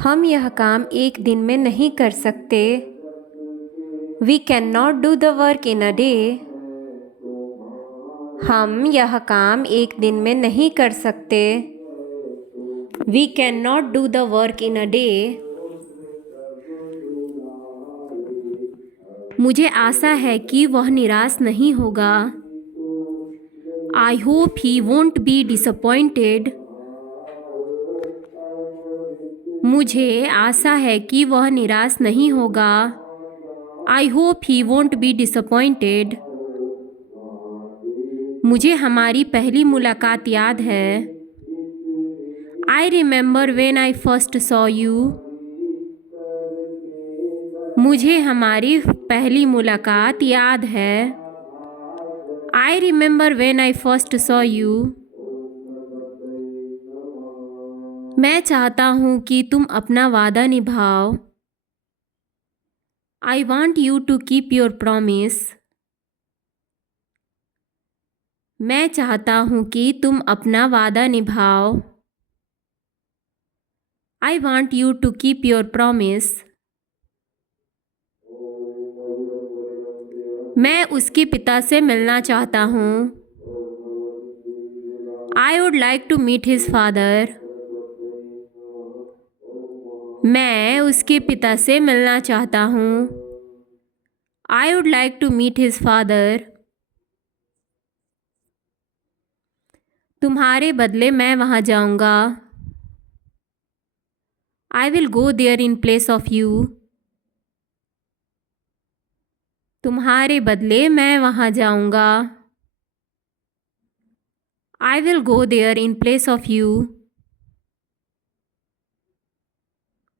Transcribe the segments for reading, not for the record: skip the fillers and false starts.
हम यह काम एक दिन में नहीं कर सकते। We cannot do the work in a day. हम यह काम एक दिन में नहीं कर सकते। We cannot do the work in a day. मुझे आशा है कि वह निराश नहीं होगा। I hope he won't be disappointed. मुझे आशा है कि वह निराश नहीं होगा। I hope he won't be disappointed. मुझे हमारी पहली मुलाकात याद है। I remember when I first saw you. मुझे हमारी पहली मुलाकात याद है। I remember when I first saw you. मैं चाहता हूँ कि तुम अपना वादा निभाओ। I want you to keep your promise. मैं चाहता हूँ कि तुम अपना वादा निभाओ। I want you to keep your promise. मैं उसके पिता से मिलना चाहता हूँ। I would like to meet his father. मैं उसके पिता से मिलना चाहता हूँ। I would like to meet his father. तुम्हारे बदले मैं वहाँ जाऊँगा। I will go there in place of you. तुम्हारे बदले मैं वहाँ जाऊँगा। I will go there in place of you.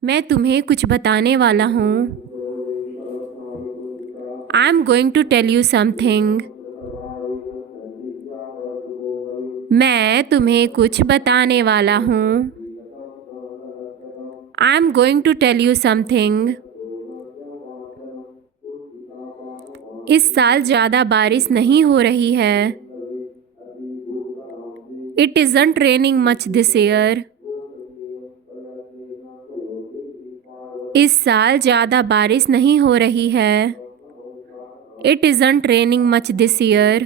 मैं तुम्हें कुछ बताने वाला हूँ। I am going to tell you something. मैं तुम्हें कुछ बताने वाला हूँ। I am going to tell you something. इस साल ज़्यादा बारिश नहीं हो रही है। It isn't raining much this year. इस साल ज़्यादा बारिश नहीं हो रही है। It isn't raining much this year.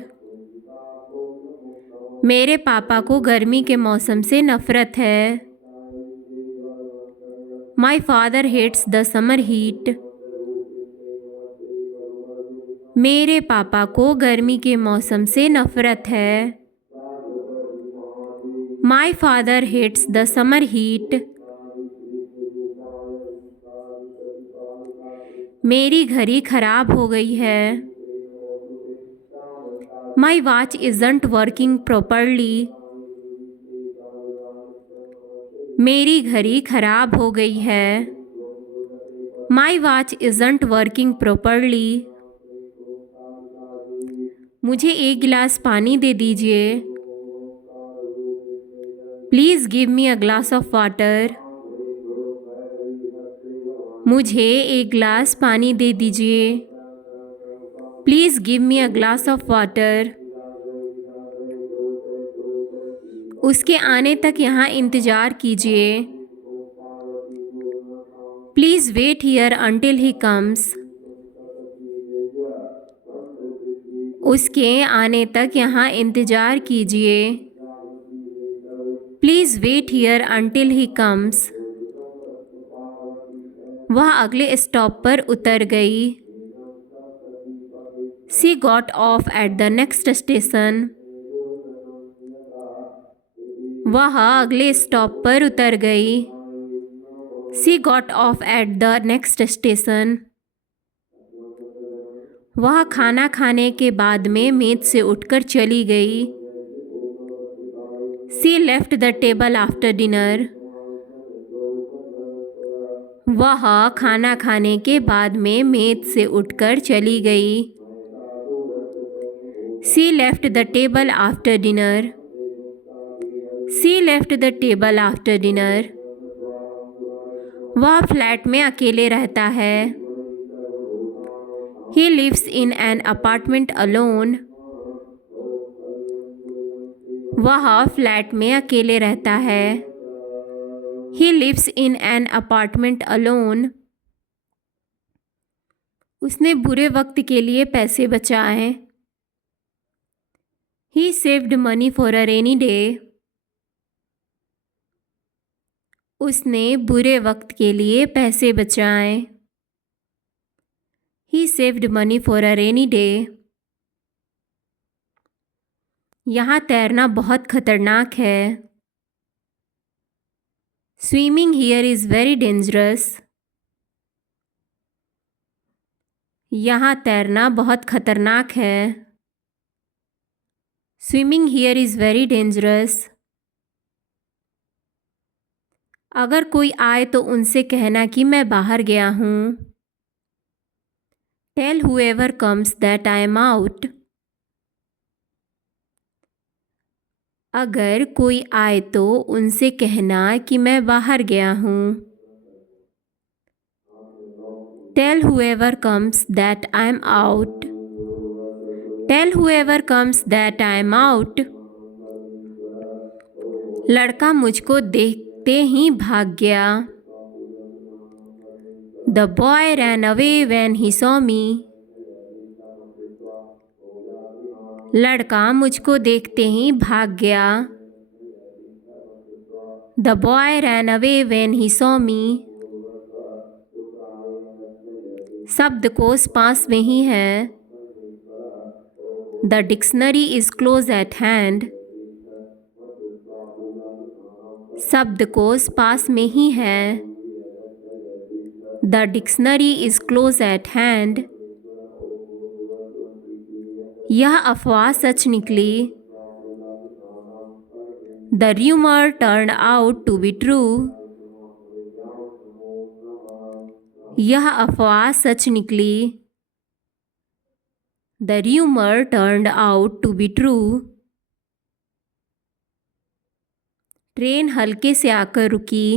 मेरे पापा को गर्मी के मौसम से नफ़रत है। My father hates the summer heat. मेरे पापा को गर्मी के मौसम से नफ़रत है। My father hates the summer heat. मेरी घड़ी खराब हो गई है। My watch isn't working properly. मेरी घड़ी खराब हो गई है। My watch isn't working properly. मुझे एक गिलास पानी दे दीजिए। Please give me a glass of water. मुझे एक गिलास पानी दे दीजिए। Please give me a glass of water. उसके आने तक यहाँ इंतज़ार कीजिए। Please wait here until he comes. उसके आने तक यहाँ इंतज़ार कीजिए। Please wait here until he comes. वह अगले स्टॉप पर उतर गई। She got off at the next station. वह अगले स्टॉप पर उतर गई। She got off at the next station. वह खाना खाने के बाद में मेज से उठकर चली गई। She left the table after dinner. वह खाना खाने के बाद में मेज से उठकर चली गई। She left the table after dinner. She left the table after dinner. वह फ्लैट में अकेले रहता है। He lives in an apartment alone. वह फ्लैट में अकेले रहता है। He lives in an apartment alone. उसने बुरे वक्त के लिए पैसे बचाए. He saved money for a rainy day. उसने बुरे वक्त के लिए पैसे बचाए. He saved money for a rainy day. यहाँ तैरना बहुत खतरनाक है. Swimming here is very dangerous. यहाँ तैरना बहुत खतरनाक है. Swimming here is very dangerous. अगर कोई आए तो उनसे कहना कि मैं बाहर गया हूँ. Tell whoever comes that I am out. अगर कोई आए तो उनसे कहना कि मैं बाहर गया हूँ. Tell whoever comes that I am out. Tell whoever comes that I am out. लड़का मुझको देखते ही भाग गया. The boy ran away when he saw me. लड़का मुझको देखते ही भाग गया. The boy ran away when he saw me. शब्दकोश पास में ही है. The dictionary is close at hand. शब्दकोश पास में ही है. The dictionary is close at hand. यह अफवाह सच निकली. The rumor turned out to be true. यह अफवाह सच निकली. The rumor turned out to be true. Train हल्के से आकर रुकी.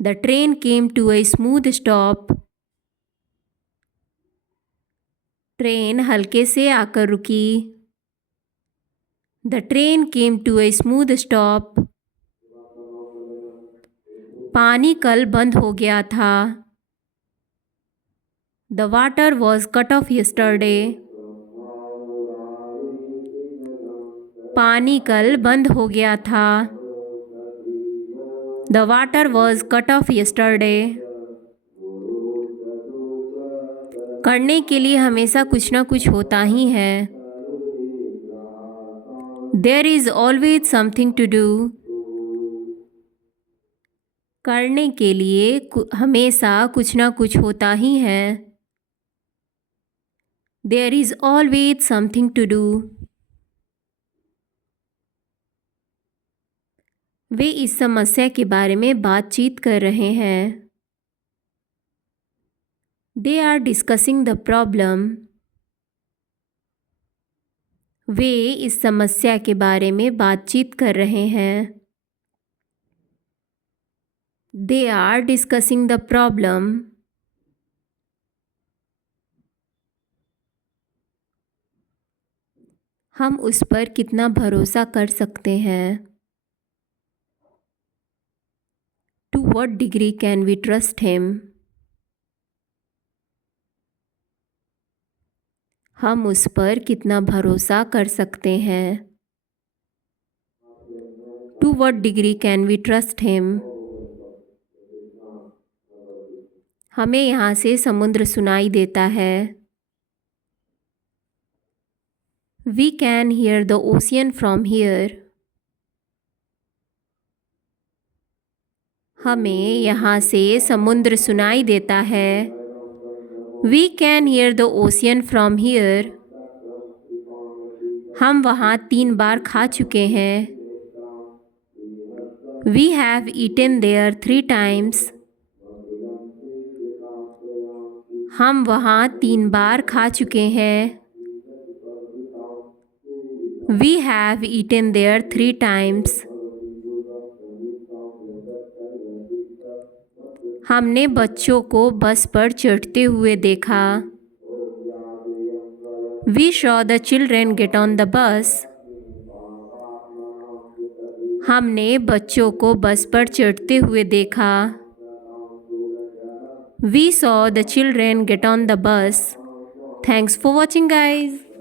The train came to a smooth stop. Train हल्के से आकर रुकी. The train came to a smooth stop. पानी कल बंद हो गया था. The water was cut off yesterday. पानी कल बंद हो गया था. The water was cut off yesterday. करने के लिए हमेशा कुछ ना कुछ होता ही है. There is always something to do. करने के लिए हमेशा कुछ ना कुछ होता ही है. There is always something to do. वे इस समस्या के बारे में बातचीत कर रहे हैं. They are discussing the problem. वे इस समस्या के बारे में बातचीत कर रहे हैं. They are discussing the problem. हम उस पर कितना भरोसा कर सकते हैं. To what degree can we trust him? हम उस पर कितना भरोसा कर सकते हैं. To what degree can we trust him? हमें यहाँ से समुद्र सुनाई देता है. We can hear the ocean from here. हमें यहाँ से समुद्र सुनाई देता है. We can hear the ocean from here. हम वहाँ 3 बार खा चुके हैं. We have eaten there 3 times. हम वहाँ 3 बार खा चुके हैं. We have eaten there 3 times. हमने बच्चों को बस पर चढ़ते हुए देखा. We saw the children get on the bus. हमने बच्चों को बस पर चढ़ते हुए देखा। We saw the children get on the bus. Thanks for watching, guys.